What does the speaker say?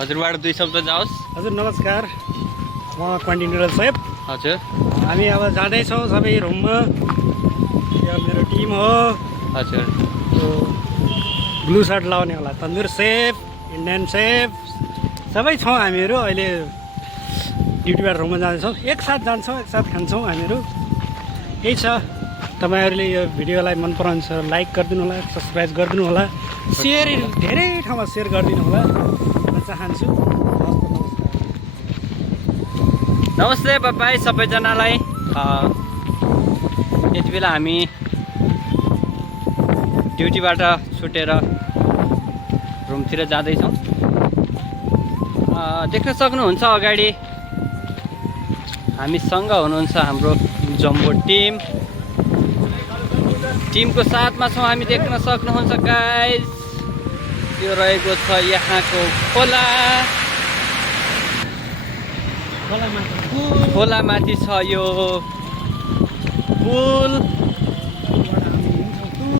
हजुरबाट दुई शब्द जाओस्। हजुर नमस्कार, म कन्टिन्युअल सेफ। हजुर हामी अब जाँदैछौँ सबै रुममा। यो मेरो टिम हो। हजुर यो ब्लू सर्ट लाउने होला तन्दुर सेफ, इन्डियन सेफ सबै छौँ हामीहरू। अहिले ड्युटीबाट रुममा जाँदैछौँ, एकसाथ जान्छौँ, एकसाथ खान्छौँ हामीहरू। यही छ। तपाईँहरूले यो भिडियोलाई मन पराउनु छ लाइक गरिदिनु होला, सब्सक्राइब गरिदिनु होला, सेयर धेरै ठाउँमा सेयर गरिदिनु होला भन्न चाहन्छु। नमस्ते बाबाई सबैजनालाई। यति बेला हामी ड्युटीबाट छुटेर रुमतिर जाँदैछौँ। देख्न सक्नुहुन्छ अगाडि हामीसँग हुनुहुन्छ हाम्रो जम्बो टिमको साथमा छौँ हामी। देख्न सक्नुहुन्छ गाइस, यो रहेको छ यहाँको खोलामाथि छ यो पुल।